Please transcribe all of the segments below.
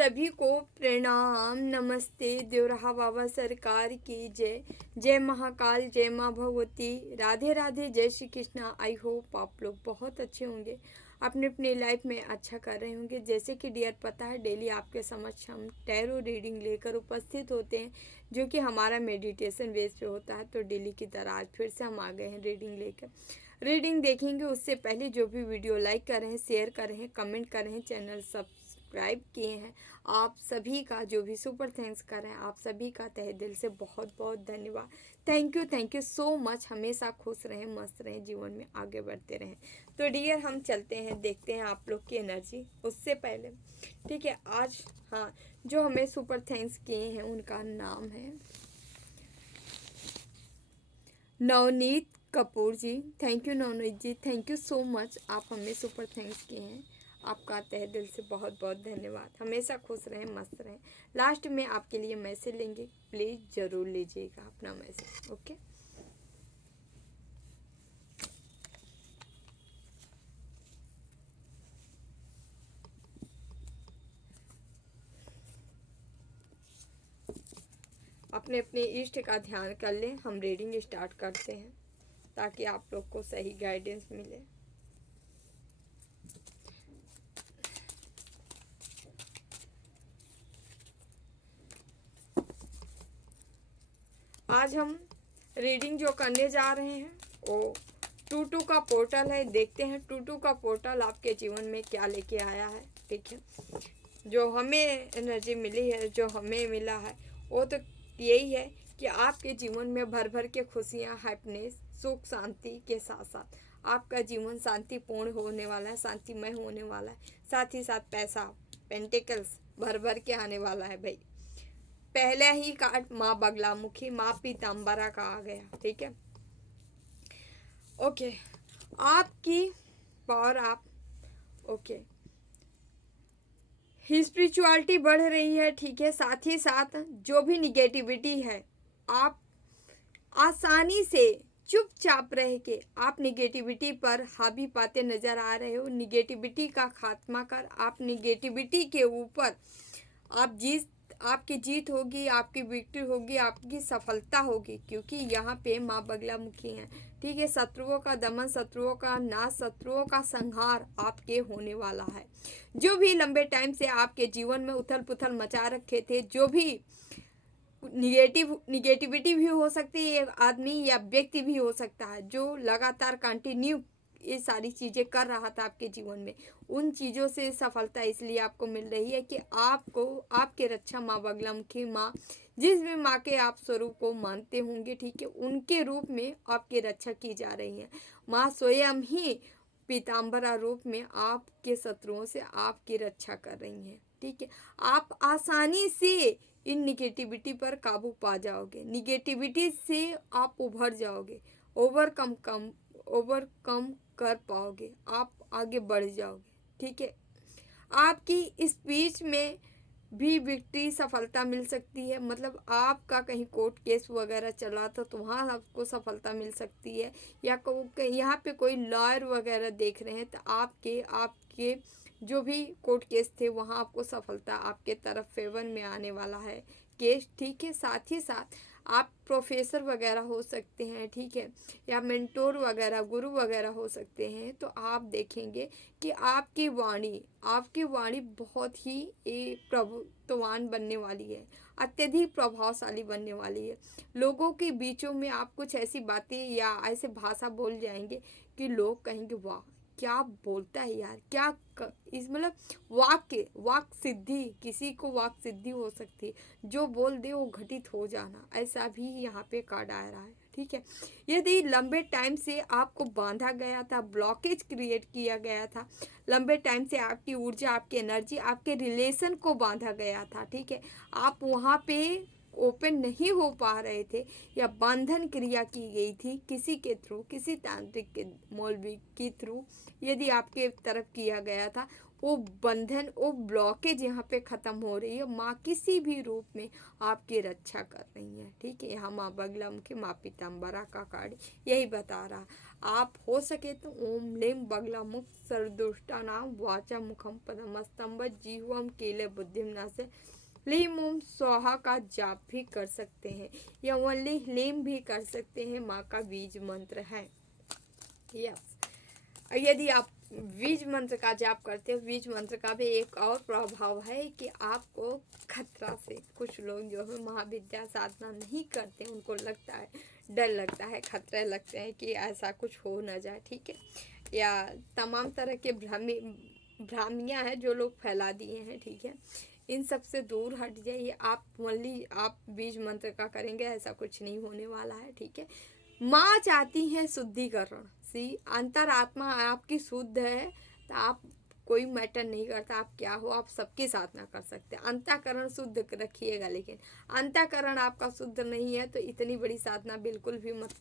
सभी को प्रणाम, नमस्ते। देवराहा बाबा सरकार की जय। जय महाकाल, जय माँ भगवती, राधे राधे, जय श्री कृष्णा। आई होप आप लोग बहुत अच्छे होंगे, अपने अपने लाइफ में अच्छा कर रहे होंगे। जैसे कि डियर पता है, डेली आपके समक्ष हम टैरो रीडिंग लेकर उपस्थित होते हैं, जो कि हमारा मेडिटेशन बेस पे होता है। तो डेली की तरह आज फिर से हम आ गए हैं रीडिंग लेकर। रीडिंग देखेंगे उससे पहले जो भी वीडियो लाइक कर रहे हैं, शेयर कर रहे हैं, कमेंट कर रहे हैं, चैनल सब्सक्राइब किए हैं, आप सभी का, जो भी सुपर थैंक्स कर रहे हैं, आप सभी का तहे दिल से बहुत बहुत धन्यवाद। Thank you so much. हमेशा खुश रहें, मस्त रहें, जीवन में आगे बढ़ते रहें। तो डियर हम चलते हैं, देखते हैं आप लोग की एनर्जी। उससे पहले ठीक है, आज हाँ, जो हमें सुपर थैंक्स किए हैं उनका नाम है Navneet Kapoor ji. Thank you Navneet ji, thank you so much. आप हमें सुपर थैंक्स किए हैं, आपका तहे दिल से बहुत बहुत धन्यवाद। हमेशा खुश रहें, मस्त रहें। लास्ट में आपके लिए मैसेज लेंगे, प्लीज़ ज़रूर लीजिएगा अपना मैसेज। ओके, अपने अपने इष्ट का ध्यान कर लें। हम रीडिंग स्टार्ट करते हैं ताकि आप लोग को सही गाइडेंस मिले। आज हम रीडिंग जो करने जा रहे हैं वो टू का पोर्टल है। देखते हैं टू का पोर्टल आपके जीवन में क्या लेके आया है। ठीक है, जो हमें एनर्जी मिली है, जो हमें मिला है, वो तो यही है कि आपके जीवन में भर भर के खुशियाँ, हैप्पीनेस, सुख, शांति के साथ साथ आपका जीवन शांतिपूर्ण होने वाला है, शांतिमय होने वाला है। साथ ही साथ पैसा, पेंटिकल्स भर भर के आने वाला है भाई। पहले ही कार्ड माँ बगलामुखी, माँ पीताम्बरा का आ गया। ठीक है, ओके, आपकी पावर आप ओके, स्पिरिचुअलिटी बढ़ रही है। ठीक है, साथ ही साथ जो भी निगेटिविटी है, आप आसानी से चुपचाप रह के आप निगेटिविटी पर हावी पाते नजर आ रहे हो। निगेटिविटी का खात्मा कर आप निगेटिविटी के ऊपर आप आपकी जीत होगी, आपकी विक्ट्री होगी, आपकी सफलता होगी, क्योंकि यहाँ पे माँ बगलामुखी हैं। ठीक है, शत्रुओं का दमन, शत्रुओं का नाश, शत्रुओं का संहार आपके होने वाला है। जो भी लंबे टाइम से आपके जीवन में उथल पुथल मचा रखे थे, जो भी निगेटिविटी भी हो सकती है, एक आदमी या व्यक्ति भी हो सकता है जो लगातार कंटिन्यू ये सारी चीज़ें कर रहा था आपके जीवन में, उन चीज़ों से सफलता इसलिए आपको मिल रही है कि आपको आपके रक्षा माँ बगलामुखी माँ, जिस भी माँ के आप स्वरूप को मानते होंगे, ठीक है, उनके रूप में आपकी रक्षा की जा रही है। माँ स्वयं ही पीताम्बरा रूप में आपके शत्रुओं से आपकी रक्षा कर रही हैं। ठीक है, आप आसानी से इन निगेटिविटी पर काबू पा जाओगे, निगेटिविटी से आप उभर जाओगे, ओवरकम कर पाओगे, आप आगे बढ़ जाओगे। ठीक है, आपकी स्पीच में भी विक्ट्री, सफलता मिल सकती है। मतलब आपका कहीं कोर्ट केस वगैरह चला तो वहाँ आपको सफलता मिल सकती है, या यहाँ पे कोई लॉयर वगैरह देख रहे हैं तो आपके आपके जो भी कोर्ट केस थे वहाँ आपको सफलता आपके तरफ फेवर में आने वाला है केस। ठीक है, साथ ही साथ आप प्रोफेसर वगैरह हो सकते हैं, ठीक है, या मेंटोर वगैरह, गुरु वगैरह हो सकते हैं। तो आप देखेंगे कि आपकी वाणी बहुत ही प्रभुत्ववान बनने वाली है, अत्यधिक प्रभावशाली बनने वाली है। लोगों के बीचों में आप कुछ ऐसी बातें या ऐसे भाषा बोल जाएंगे कि लोग कहेंगे वाह क्या बोलता है यार, इस मतलब वाक सिद्धि, किसी को वाक सिद्धि हो सकती है, जो बोल दे वो घटित हो जाना, ऐसा भी यहाँ पे कार्ड आ रहा है। ठीक है, यदि लंबे टाइम से आपको बांधा गया था, ब्लॉकेज क्रिएट किया गया था, लंबे टाइम से आपकी ऊर्जा, आपकी एनर्जी, आपके रिलेशन को बांधा गया था, ठीक है, आप वहाँ पे ओपन नहीं हो पा रहे थे, या बंधन क्रिया की गई थी किसी के थ्रू, किसी तांत्रिक के मौलवी के थ्रू, यदि आपके तरफ किया गया था, वो बंधन, वो ब्लॉकेज यहाँ पे ख़त्म हो रही है। माँ किसी भी रूप में आपकी रक्षा कर रही है, ठीक है। यहाँ माँ बगलामुखी, माँ पीताम्बरा का कार्ड यही बता रहा। आप हो सके तो ओम लेम बगलामुख सर्वदुष्टानां वाचा मुखम पदमस्तंभ जीवम कीले बुद्धिम नासे लीम ओम स्वाहा का जाप भी कर सकते हैं, या ओनली लीम भी कर सकते हैं। माँ का बीज मंत्र है। यस, यदि आप बीज मंत्र का जाप करते हो, बीज मंत्र का भी एक और प्रभाव है कि आपको खतरा से, कुछ लोग जो है महाविद्या साधना नहीं करते, उनको लगता है, डर लगता है, खतरे लगते हैं कि ऐसा कुछ हो ना जाए, ठीक है। या तमाम तरह के भ्रामियाँ हैं जो लोग फैला दिए हैं, ठीक है। इन सब से दूर हट जाइए। आप ओनली आप बीज मंत्र का करेंगे, ऐसा कुछ नहीं होने वाला है, ठीक है। माँ चाहती है शुद्धिकरण। सी अंतरात्मा आपकी शुद्ध है तो आप कोई मैटर नहीं करता आप क्या हो, आप सबकी साधना कर सकते हैं। अंतःकरण शुद्ध रखिएगा, लेकिन अंतःकरण आपका शुद्ध नहीं है तो इतनी बड़ी साधना बिल्कुल भी मत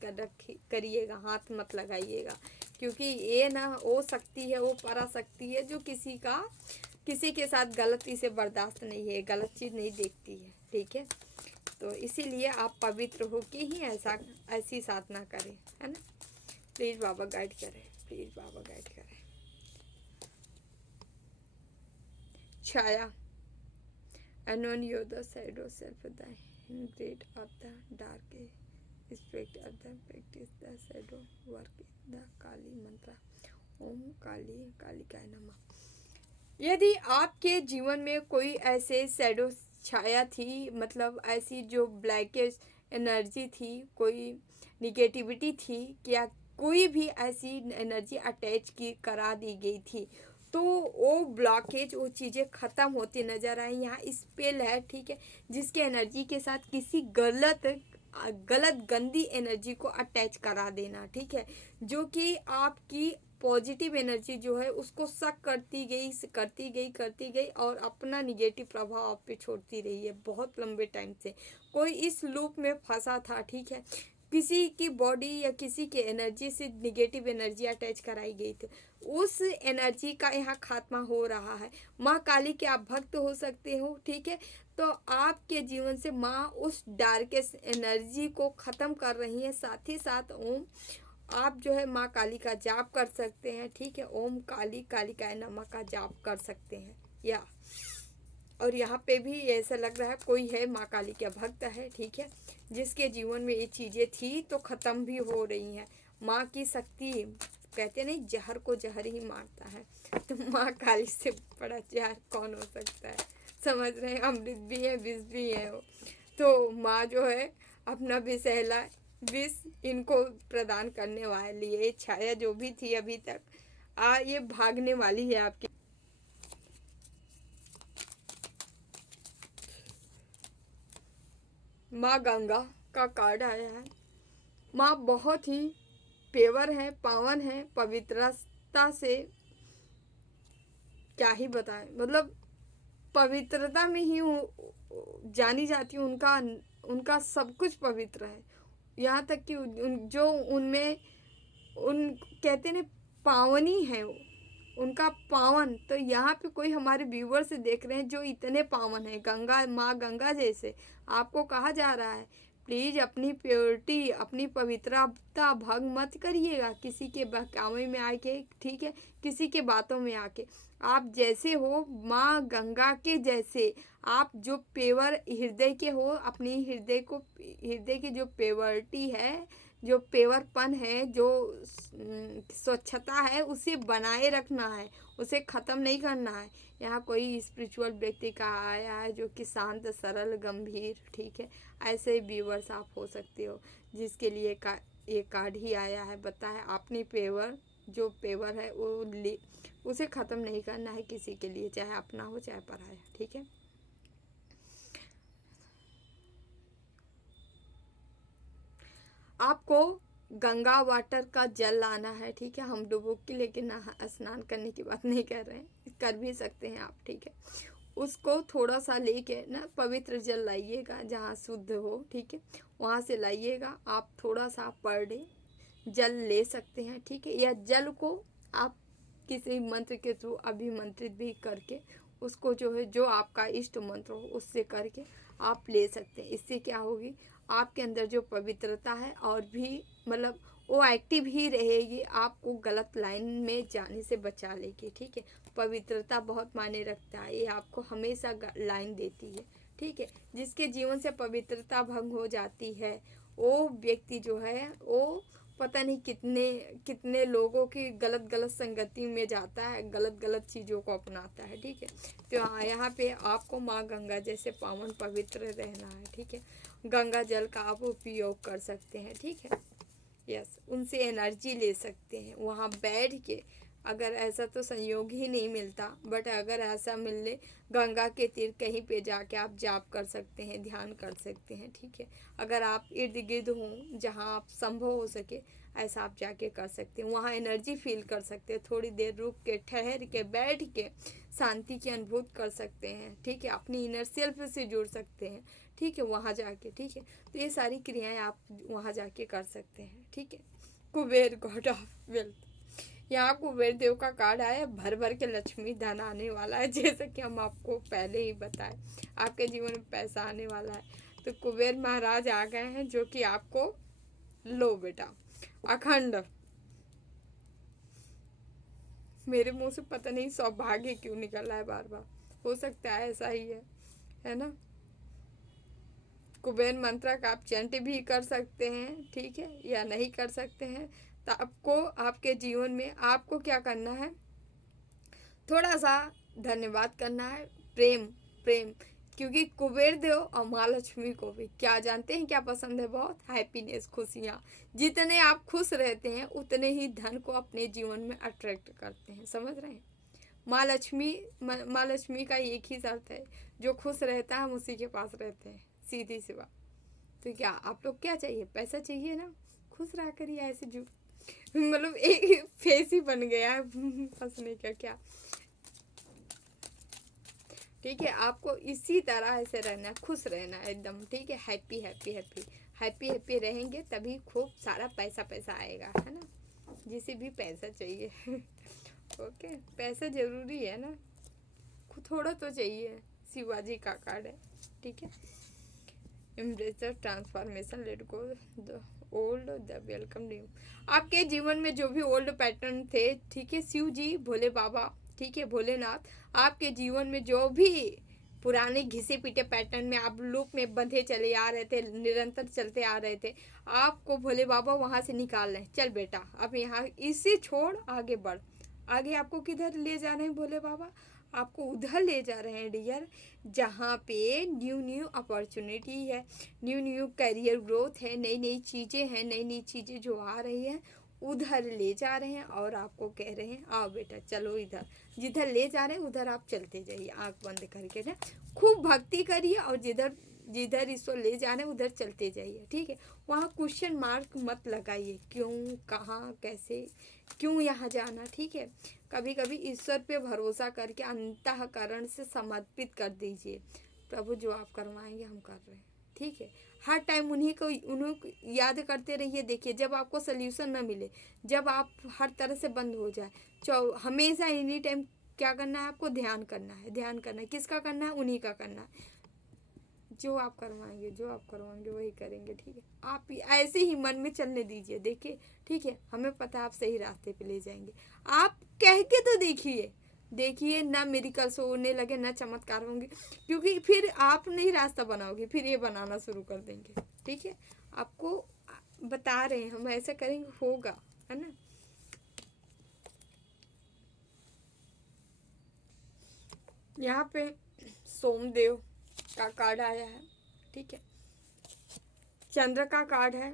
करिएगा, हाथ मत लगाइएगा, क्योंकि ये ना वो शक्ति है, वो पराशक्ति है जो किसी के साथ गलती से बर्दाश्त नहीं है, गलत चीज़ नहीं देखती है, ठीक है। तो इसीलिए आप पवित्र होके ही ऐसी साधना करें, है ना। प्लीज़ बाबा गाइड करें, प्लीज़ बाबा गाइड करें। छाया, unknown you're the shadow self, the great of the dark aspect of the practice, the shadow work, the काली मंत्र। ओम काली कालिकाय नमः। यदि आपके जीवन में कोई ऐसे शैडो छाया थी, मतलब ऐसी जो ब्लैकिश एनर्जी थी, कोई निगेटिविटी थी, क्या कोई भी ऐसी एनर्जी अटैच की करा दी गई थी, तो वो ब्लॉकेज, वो चीज़ें ख़त्म होती नज़र आई। यहाँ स्पेल है, ठीक है, जिसके एनर्जी के साथ किसी गलत गंदी एनर्जी को अटैच करा देना, ठीक है, जो कि आपकी पॉजिटिव एनर्जी जो है उसको सक करती गई और अपना निगेटिव प्रभाव आप पे छोड़ती रही है बहुत लंबे टाइम से। कोई इस लूप में फंसा था, ठीक है, किसी की बॉडी या किसी के एनर्जी से निगेटिव एनर्जी अटैच कराई गई थी, उस एनर्जी का यहाँ खात्मा हो रहा है। माँ काली के आप भक्त हो सकते हो, ठीक है, तो आपके जीवन से माँ उस डार्केस्ट एनर्जी को ख़त्म कर रही है। साथ ही साथ ओम आप जो है माँ काली का जाप कर सकते हैं, ठीक है। ओम काली कालिकाय नमः का जाप कर सकते हैं। या और यहाँ पे भी ऐसा लग रहा है कोई है माँ काली का भक्त है, ठीक है, जिसके जीवन में ये चीज़ें थी तो ख़त्म भी हो रही हैं। माँ की शक्ति, कहते नहीं जहर को जहर ही मारता है, तो माँ काली से बड़ा जहर कौन हो सकता है, समझ रहे हैं। अमृत भी है, विष भी है वो, तो माँ जो है अपना विषैला विष इनको प्रदान करने वाली है। छाया जो भी थी अभी तक ये भागने वाली है आपकी। माँ गंगा का कार्ड आया है। माँ बहुत ही पेवर है, पावन है, पवित्रता से क्या ही बताएं, मतलब पवित्रता में ही जानी जाती है। उनका सब कुछ पवित्र है, यहाँ तक कि जो उनमें कहते हैं पावनी है वो, उनका पावन। तो यहाँ पे कोई हमारे व्यूवर से देख रहे हैं जो इतने पावन है, गंगा, माँ गंगा जैसे आपको कहा जा रहा है प्लीज़ अपनी प्योरिटी, अपनी पवित्रता भंग मत करिएगा किसी के बहकावे में आके, ठीक है, किसी के बातों में आके। आप जैसे हो माँ गंगा के जैसे, आप जो पेवर हृदय के हो, अपनी हृदय की जो पेवरिटी है, जो पेवरपन है, जो स्वच्छता है, उसे बनाए रखना है, उसे ख़त्म नहीं करना है। यहाँ कोई स्पिरिचुअल व्यक्ति का आया है जो कि शांत, सरल, गंभीर, ठीक है, ऐसे व्यूवर्स आप हो सकते हो जिसके लिए ये कार्ड ही आया है। बताए अपनी जो पेवर है वो उसे ख़त्म नहीं करना है किसी के लिए, चाहे अपना हो चाहे पराया, ठीक है। आपको गंगा वाटर का जल लाना है, ठीक है। हम डुबकी लेके स्नान करने की बात नहीं कर रहे हैं, कर भी सकते हैं आप, ठीक है। उसको थोड़ा सा लेके ना पवित्र जल लाइएगा जहाँ शुद्ध हो, ठीक है, वहाँ से लाइएगा। आप थोड़ा सा पर डे जल ले सकते हैं, ठीक है। यह जल को आप किसी मंत्र के थ्रू अभिमंत्रित भी करके उसको जो है, जो आपका इष्ट मंत्र हो उससे करके आप ले सकते हैं। इससे क्या होगी, आपके अंदर जो पवित्रता है और भी मतलब वो एक्टिव ही रहेगी, आपको गलत लाइन में जाने से बचा लेगी। ठीक है, पवित्रता बहुत मायने रखता है, ये आपको हमेशा लाइन देती है। ठीक है, जिसके जीवन से पवित्रता भंग हो जाती है वो व्यक्ति जो है वो पता नहीं कितने कितने लोगों की गलत गलत संगति में जाता है, गलत गलत चीज़ों को अपनाता है। ठीक है, तो हाँ, यहाँ पे आपको माँ गंगा जैसे पावन पवित्र रहना है। ठीक है, गंगा जल का आप उपयोग कर सकते हैं। ठीक है, यस, उनसे एनर्जी ले सकते हैं वहाँ बैठ के। अगर ऐसा तो संयोग ही नहीं मिलता, बट अगर ऐसा मिलने, गंगा के तीर कहीं पे जाके आप जाप कर सकते हैं, ध्यान कर सकते हैं। ठीक है, अगर आप इर्द गिर्द हों जहाँ आप संभव हो सके ऐसा आप जाके कर सकते हैं, वहाँ एनर्जी फील कर सकते हैं, थोड़ी देर रुक के ठहर के बैठ के शांति की अनुभूति कर सकते हैं। ठीक है, अपनी इनर सेल्फ से जुड़ सकते हैं। ठीक है, वहाँ जाके। ठीक है, तो ये सारी क्रियाएं आप वहाँ जाके कर सकते हैं। ठीक है, कुबेर गॉड ऑफ वेल्थ, यहाँ कुबेर देव का कार्ड आया, भर भर के लक्ष्मी धन आने वाला है। जैसे कि हम आपको पहले ही बताए, आपके जीवन में पैसा आने वाला है। तो कुबेर महाराज आ गए हैं जो कि आपको, लो बेटा, अखंड, मेरे मुंह से पता नहीं सौभाग्य क्यों निकल रहा है बार बार, हो सकता है ऐसा ही है ना। कुबेर मंत्र का आप चैंट भी कर सकते हैं। ठीक है, या नहीं कर सकते हैं तो आपको आपके जीवन में आपको क्या करना है, थोड़ा सा धन्यवाद करना है, प्रेम प्रेम, क्योंकि कुबेर देव और महालक्ष्मी को भी क्या जानते हैं क्या पसंद है, बहुत हैप्पीनेस, खुशियाँ। जितने आप खुश रहते हैं उतने ही धन को अपने जीवन में अट्रैक्ट करते हैं, समझ रहे हैं। माँ लक्ष्मी का एक ही शर्त है, जो खुश रहता है हम उसी के पास रहते हैं, सीधी सी बात। तो क्या आप लोग क्या चाहिए, पैसा चाहिए ना, खुश रहा करिए ऐसे। जो मतलब एक फेस ही बन गया है हंसने का क्या। ठीक है, आपको इसी तरह ऐसे रहना, खुश रहना एकदम। ठीक है, happy happy happy happy happy रहेंगे तभी खूब सारा पैसा पैसा आएगा, है ना। जिसे भी पैसा चाहिए ओके, पैसा जरूरी है ना, थोड़ा तो चाहिए। शिवाजी का कार्ड है। ठीक है, embrace the transformation, let go the old, the welcome new. आपके जीवन में जो भी ओल्ड पैटर्न थे, ठीक है, शिव जी, भोले बाबा, ठीक है, भोलेनाथ, आपके जीवन में जो भी पुराने घिसे पीटे पैटर्न में आप लूप में बंधे चले आ रहे थे, निरंतर चलते आ रहे थे, आपको भोले बाबा वहाँ से निकाल रहे हैं। चल बेटा, अब यहाँ इसे छोड़, आगे बढ़। आगे आपको किधर ले जा रहे हैं भोले बाबा, आपको उधर ले जा रहे हैं डियर, जहाँ पे न्यू न्यू अपॉर्चुनिटी है, न्यू न्यू करियर ग्रोथ है, नई नई चीज़ें हैं, नई नई चीज़ें जो आ रही हैं उधर ले जा रहे हैं। और आपको कह रहे हैं आओ बेटा चलो इधर, जिधर ले जा रहे हैं उधर आप चलते जाइए, आंख बंद करके ना, खूब भक्ति करिए और जिधर जिधर ईश्वर ले जा रहे हैं उधर चलते जाइए। ठीक है, वहाँ क्वेश्चन मार्क मत लगाइए, क्यों, कहाँ, कैसे, क्यों यहाँ जाना। ठीक है, कभी कभी ईश्वर पे भरोसा करके अंतःकरण से समर्पित कर दीजिए, प्रभु जो आप करवाएंगे हम कर रहे हैं। ठीक है, हर टाइम उन्हीं को याद करते रहिए। देखिए, जब आपको सोल्यूशन ना मिले, जब आप हर तरह से बंद हो जाए, हमेशा एनी टाइम क्या करना है, आपको ध्यान करना है। ध्यान करना है, किसका करना है, उन्हीं का करना है। जो आप करवाएंगे वही करेंगे। ठीक है, आप ऐसे ही मन में चलने दीजिए। देखिए, ठीक है, हमें पता है आप सही रास्ते पे ले जाएंगे। आप कह के तो देखिए ना, मिरेकल्स होने लगे ना, चमत्कार होंगे, क्योंकि फिर आप नहीं रास्ता बनाओगे, फिर ये बनाना शुरू कर देंगे। ठीक है, आपको बता रहे हैं हम ऐसा करेंगे, होगा, है ना। यहाँ पे सोमदेव का कार्ड आया है। ठीक है, चंद्र का कार्ड है,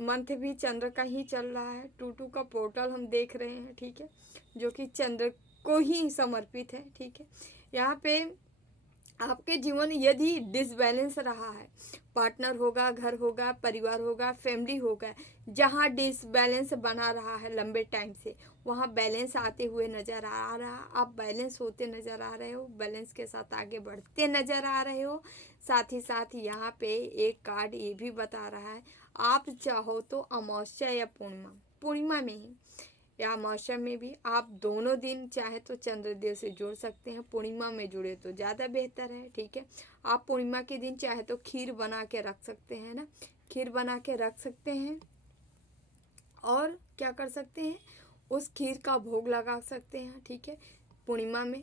मंथ भी चंद्र का ही चल रहा है, 2-2 का पोर्टल हम देख रहे हैं। ठीक है, जो कि चंद्र को ही समर्पित है। ठीक है, यहाँ पे आपके जीवन यदि डिसबैलेंस रहा है, पार्टनर होगा, घर होगा, परिवार होगा, फैमिली होगा, जहाँ डिसबैलेंस बना रहा है लंबे टाइम से, वहाँ बैलेंस आते हुए नज़र आ रहा, आप बैलेंस होते नज़र आ रहे हो, बैलेंस के साथ आगे बढ़ते नज़र आ रहे हो। साथ ही साथ यहाँ पे एक कार्ड ये भी बता रहा है, आप चाहो तो अमावस्या या पूर्णिमा में ही या अमावस्या में भी आप दोनों दिन चाहे तो चंद्रदेव से जुड़ सकते हैं। पूर्णिमा में जुड़े तो ज़्यादा बेहतर है, ठीक है। आप पूर्णिमा के दिन चाहे तो खीर बना के रख सकते हैं ना, खीर बना के रख सकते हैं। और क्या कर सकते हैं, उस खीर का भोग लगा सकते हैं, ठीक है। पूर्णिमा में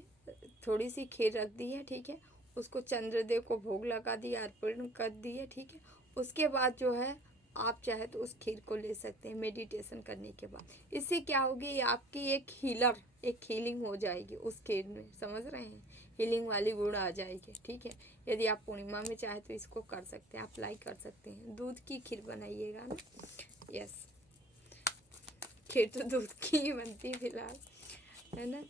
थोड़ी सी खीर रख दी है, ठीक है, उसको चंद्रदेव को भोग लगा दिया, अर्पण कर दिए, ठीक है। उसके बाद जो है आप चाहे तो उस खीर को ले सकते हैं मेडिटेशन करने के बाद। इससे क्या होगी, आपकी एक हीलिंग हो जाएगी उस खीर में, समझ रहे हैं, हीलिंग वाली गुण आ जाएगी, ठीक है। यदि आप पूर्णिमा में चाहे तो इसको कर सकते हैं, अप्लाई कर सकते हैं। दूध की खीर बनाइएगा ना, यस, खीर तो दूध की ही बनती है फिलहाल, है ना।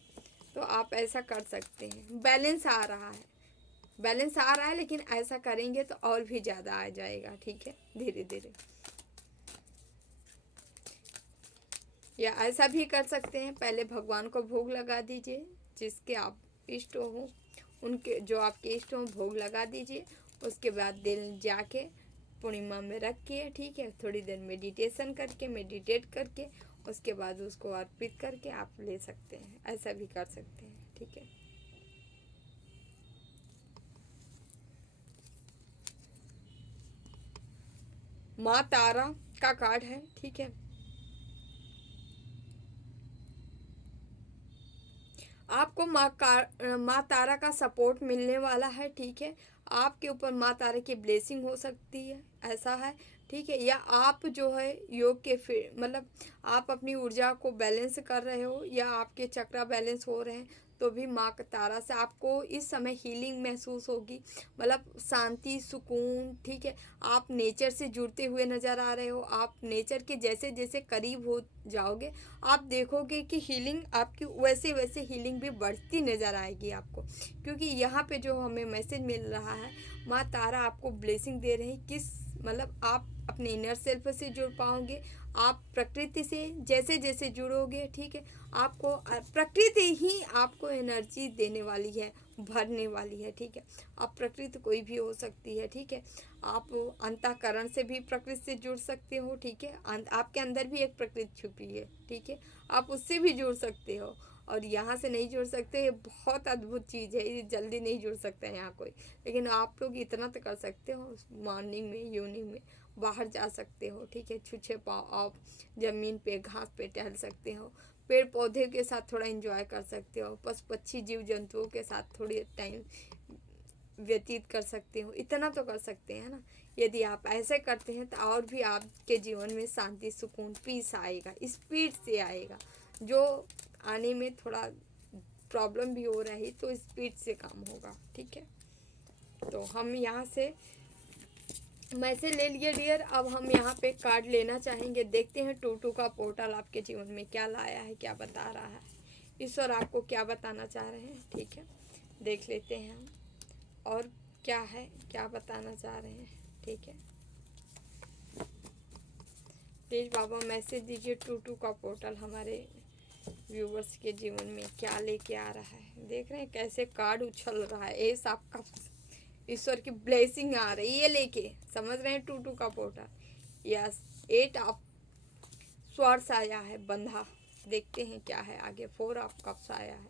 तो आप ऐसा कर सकते हैं। बैलेंस आ रहा है, लेकिन ऐसा करेंगे तो और भी ज़्यादा आ जाएगा, ठीक है, धीरे धीरे। या ऐसा भी कर सकते हैं, पहले भगवान को भोग लगा दीजिए, जिसके आप इष्ट हो, उनके जो आपके इष्ट हो भोग लगा दीजिए। उसके बाद दिन जाके पूर्णिमा में रख के, ठीक है, थोड़ी देर मेडिटेट करके उसके बाद उसको अर्पित करके आप ले सकते हैं। ऐसा भी कर सकते हैं, ठीक है। माँ तारा का कार्ड है, ठीक है। आपको माँ तारा का सपोर्ट मिलने वाला है, ठीक है। आपके ऊपर माँ तारा की ब्लेसिंग हो सकती है, ऐसा है, ठीक है। या आप जो है योग के फिर मतलब आप अपनी ऊर्जा को बैलेंस कर रहे हो, या आपके चक्रा बैलेंस हो रहे हैं, तो भी माँ तारा से आपको इस समय हीलिंग महसूस होगी, मतलब शांति, सुकून, ठीक है। आप नेचर से जुड़ते हुए नज़र आ रहे हो। आप नेचर के जैसे जैसे करीब हो जाओगे, आप देखोगे कि हीलिंग आपकी वैसे वैसे हीलिंग भी बढ़ती नज़र आएगी आपको। क्योंकि यहाँ पे जो हमें मैसेज मिल रहा है, माँ तारा आपको ब्लेसिंग दे रही, किस मतलब आप अपने इनर सेल्फ से जुड़ पाओगे। आप प्रकृति से जैसे जैसे जुड़ोगे, ठीक है, आपको प्रकृति ही आपको एनर्जी देने वाली है, भरने वाली है, ठीक है। अब प्रकृति कोई भी हो सकती है, ठीक है। आप अंतःकरण से भी प्रकृति से जुड़ सकते हो, ठीक है। आपके अंदर भी एक प्रकृति छुपी है, ठीक है, आप उससे भी जुड़ सकते हो। और यहाँ से नहीं जुड़ सकते, ये बहुत अद्भुत चीज़ है, ये जल्दी नहीं जुड़ सकता है यहाँ कोई। लेकिन आप लोग इतना तो कर सकते हो, मॉर्निंग में, इवनिंग में बाहर जा सकते हो, ठीक है। छुछे पाँव आप ज़मीन पे, घास पे टहल सकते हो, पेड़ पौधे के साथ थोड़ा एंजॉय कर सकते हो, पशु पक्षी जीव जंतुओं के साथ थोड़ी टाइम व्यतीत कर सकते हो, इतना तो कर सकते हैं ना। यदि आप ऐसे करते हैं तो और भी आपके जीवन में शांति, सुकून, पीस आएगा, स्पीड से आएगा। जो आने में थोड़ा प्रॉब्लम भी हो रही तो स्पीड से काम होगा, ठीक है। तो हम यहाँ से मैसेज ले लिए डियर। अब हम यहाँ पे कार्ड लेना चाहेंगे, देखते हैं टू का पोर्टल आपके जीवन में क्या लाया है, क्या बता रहा है, ईश्वर आपको क्या बताना चाह रहे हैं, ठीक है। देख लेते हैं हम और क्या है, क्या बताना चाह रहे हैं, ठीक है। प्लीज़ बाबा मैसेज दीजिए, टू का पोर्टल हमारे व्यूवर्स के जीवन में क्या लेके आ रहा है। देख रहे हैं कैसे कार्ड उछल रहा है, एस आपका ईश्वर की ब्लेसिंग आ रही है लेके, समझ रहे हैं, टू का पोर्टल। यस, 8 ऑफ स्वर्ड्स आया है, बंधा। देखते हैं क्या है आगे, 4 ऑफ कप्स आया है,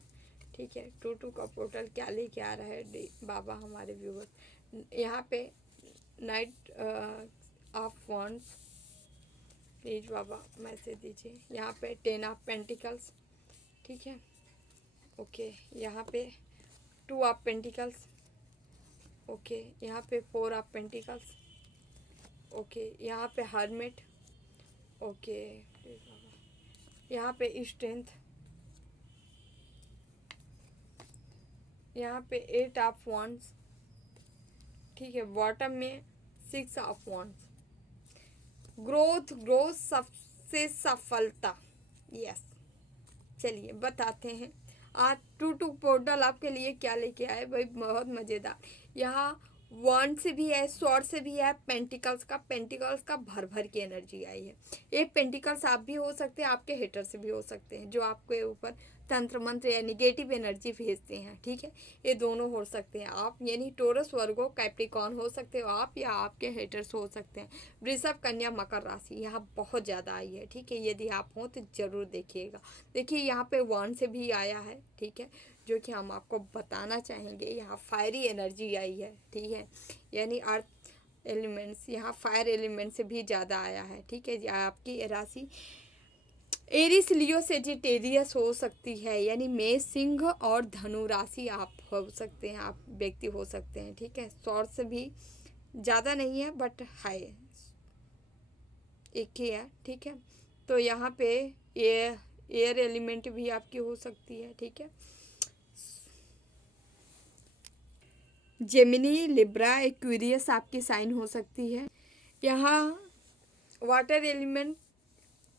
ठीक है। टू का पोर्टल क्या लेके आ रहा है बाबा हमारे व्यूवर्स। यहाँ पे night of wands, please Baba message दीजिए। यहाँ पे 10 ऑफ पेंटिकल्स, ठीक है, ओके। यहाँ पे 2 ऑफ पेंटिकल्स, ओके। यहाँ पे 4 ऑफ पेंटिकल्स, ओके। यहाँ पे हर्मिट, ओके। यहाँ पे स्ट्रेंथ, यहाँ पे 8 ऑफ वॉन्ड्स, ठीक है। बॉटम में 6 ऑफ वॉन्ड्स, ग्रोथ सबसे सफलता, यस। चलिए बताते हैं आज टू पोर्टल आपके लिए क्या लेके आए भाई, बहुत मज़ेदार। यहाँ वन से भी है, स्वॉर्ड से भी है, पेंटिकल्स का भर भर की एनर्जी आई है। एक पेंटिकल्स आप भी हो सकते हैं, आपके हेटर से भी हो सकते हैं, जो आपके ऊपर तंत्र मंत्र या निगेटिव एनर्जी भेजते हैं, ठीक है। ये दोनों हो सकते हैं आप, यानी टोरस, वर्गो, कैप्रिकॉर्न हो सकते हो आप, या आपके हेटर्स हो सकते हैं। वृषभ, कन्या, मकर राशि यहाँ बहुत ज़्यादा आई है, ठीक है। यदि आप हों तो ज़रूर देखिएगा। देखिए यहाँ पे वन से भी आया है, ठीक है, जो कि हम आपको बताना चाहेंगे। यहाँ फायरी एनर्जी आई है, ठीक है, यानी अर्थ एलिमेंट्स, यहाँ फायर एलिमेंट से भी ज़्यादा आया है, ठीक है। आपकी राशि एरिस, लियो, सेजिटेरियस हो सकती है, यानी मेष, सिंह और धनु राशि आप हो सकते हैं, आप व्यक्ति हो सकते हैं, ठीक है। सौर से भी ज़्यादा नहीं है बट है, एक ही है, ठीक है। तो यहाँ पे एयर एलिमेंट भी आपकी हो सकती है, ठीक है। जेमिनी, लिब्रा, एक्वेरियस आपकी साइन हो सकती है। यहाँ वाटर एलिमेंट,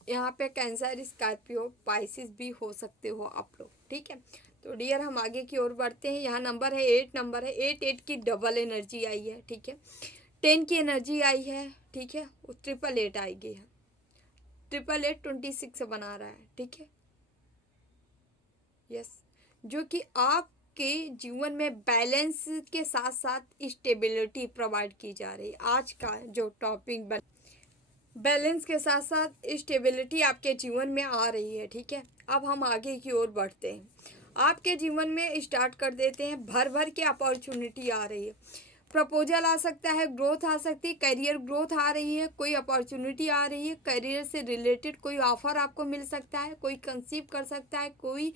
यहाँ पे कैंसर, स्कॉर्पियो, पाइसिस भी हो सकते हो आप लोग, ठीक है। तो डियर हम आगे की ओर बढ़ते हैं। यहाँ नंबर है 8, नंबर है 8 की डबल एनर्जी आई है, ठीक है। 10 की एनर्जी आई है, ठीक है। 888 आएगी है, 888 26 बना रहा है, ठीक है। यस, जो कि आपके जीवन में बैलेंस के साथ साथ स्टेबिलिटी प्रोवाइड की जा रही है। आज का जो टॉपिक बैलेंस के साथ साथ स्टेबिलिटी आपके जीवन में आ रही है, ठीक है। अब हम आगे की ओर बढ़ते हैं। आपके जीवन में स्टार्ट कर देते हैं, भर भर के अपॉर्चुनिटी आ रही है। प्रपोजल आ सकता है, ग्रोथ आ सकती है, करियर ग्रोथ आ रही है, कोई अपॉर्चुनिटी आ रही है, करियर से रिलेटेड कोई ऑफर आपको मिल सकता है, कोई कंसीव कर सकता है, कोई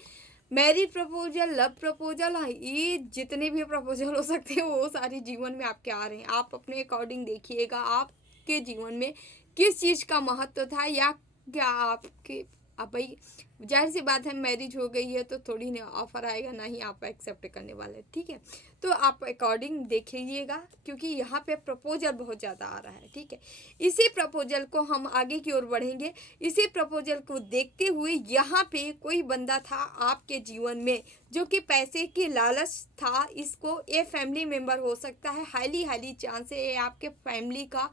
मैरिज प्रपोजल, लव प्रपोजल, ये जितने भी प्रपोजल हो सकते हैं वो सारी जीवन में आपके आ रहे हैं। आप अपने अकॉर्डिंग देखिएगा आपके जीवन में किस चीज़ का महत्व था, या क्या आपके, अब भाई जाहिर सी बात है मैरिज हो गई है तो थोड़ी ना ऑफर आएगा, ना ही आप एक्सेप्ट करने वाले, ठीक है। तो आप अकॉर्डिंग देख लीजिएगा, क्योंकि यहाँ पे प्रपोजल बहुत ज़्यादा आ रहा है, ठीक है। इसी प्रपोजल को हम आगे की ओर बढ़ेंगे। इसी प्रपोजल को देखते हुए यहाँ पे कोई बंदा था आपके जीवन में जो कि पैसे की लालच था, इसको ये फैमिली मेम्बर हो सकता है, हाईली चांस है ये आपके फैमिली का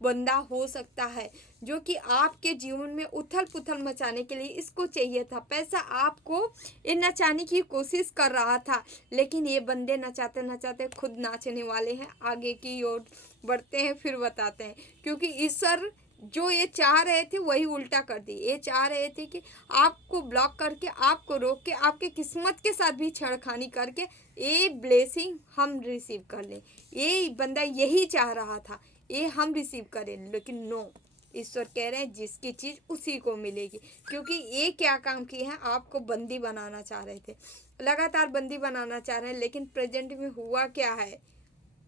बंदा हो सकता है, जो कि आपके जीवन में उथल पुथल मचाने के लिए इसको चाहिए था पैसा, आपको ये नचाने की कोशिश कर रहा था, लेकिन ये बंदे नचाते नचाते खुद नाचने वाले हैं। आगे की ओर बढ़ते हैं, फिर बताते हैं, क्योंकि ईश्वर जो ये चाह रहे थे वही उल्टा कर दी। ये चाह रहे थे कि आपको ब्लॉक करके, आपको रोक के, आपके किस्मत के साथ भी छेड़खानी करके ये ब्लेसिंग हम रिसीव कर लें। ये बंदा यही चाह रहा था, ये हम रिसीव करें, लेकिन नो, ईश्वर कह रहे हैं जिसकी चीज़ उसी को मिलेगी। क्योंकि ये क्या काम किए हैं, आपको बंदी बनाना चाह रहे थे, लगातार बंदी बनाना चाह रहे हैं, लेकिन प्रेजेंट में हुआ क्या है,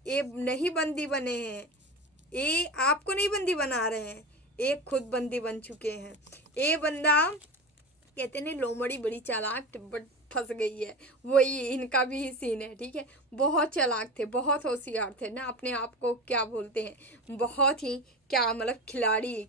ये नहीं बंदी बने हैं, ये आपको नहीं बंदी बना रहे हैं, ये खुद बंदी बन चुके हैं। ये बंदा कहते नहीं लोमड़ी बड़ी चालाक बट फंस गई है, वही इनका भी सीन है, ठीक है। बहुत चालाक थे, बहुत होशियार थे ना, अपने आप को क्या बोलते हैं, बहुत ही क्या मतलब